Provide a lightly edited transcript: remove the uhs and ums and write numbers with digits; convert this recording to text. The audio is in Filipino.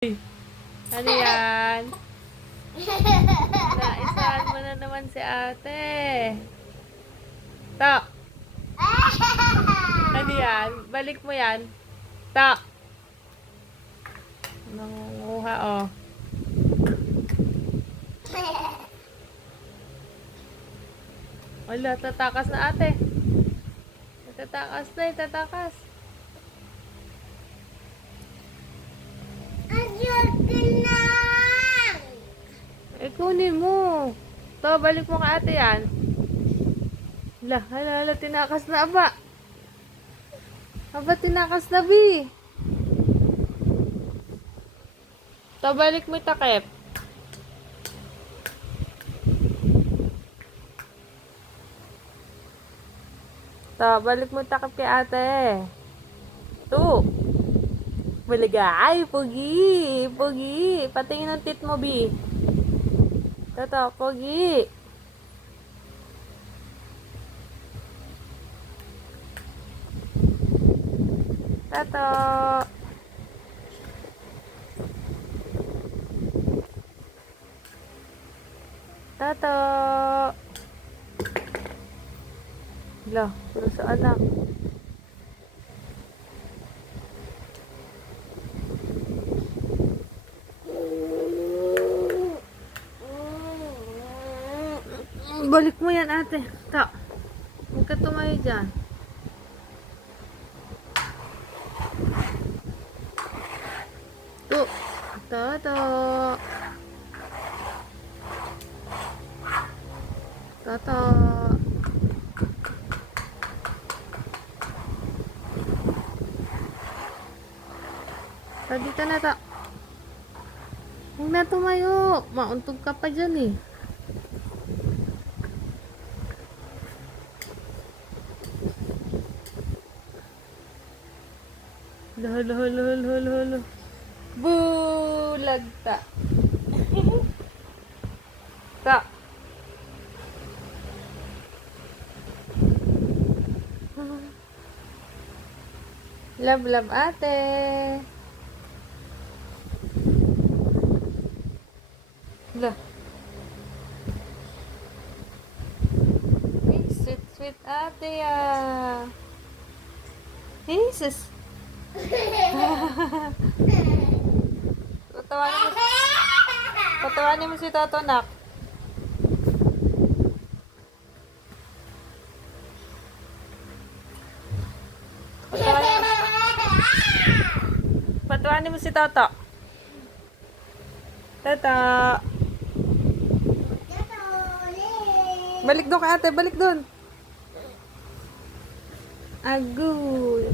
Ano yan? Naisahan mo na naman si ate. Tak. Ano yan? Balik mo yan. Tak. Nangunguha, oh. Wala, tatakas na ate. Tatakas na, tatakas. Kunin mo. To, balik mo ka ate yan. Hala, tinakas na aba. Aba, tinakas na, bi. To, balik mo takip. To, balik mo takip kay ate. To. Malagay, pogi. Pogi. Patingin ng tit mo, bi. Toto, pogi. Toto. Toto. Hala, pero sa anak. Balik mo yan ate. Ta. Huwag ka tumayo dyan. To. Toto. Toto. Ta, dito na ta. Huwag na tumayo. Mauntog ka pa dyan eh. Hala. Bulag ta. Ta. Love ate. Hala. Hey, sweet ate ah. Jesus. Patawanin mo si Toto, nak. Patawanin mo si Toto. Toto. Balik doon kay ate, balik doon. Agul.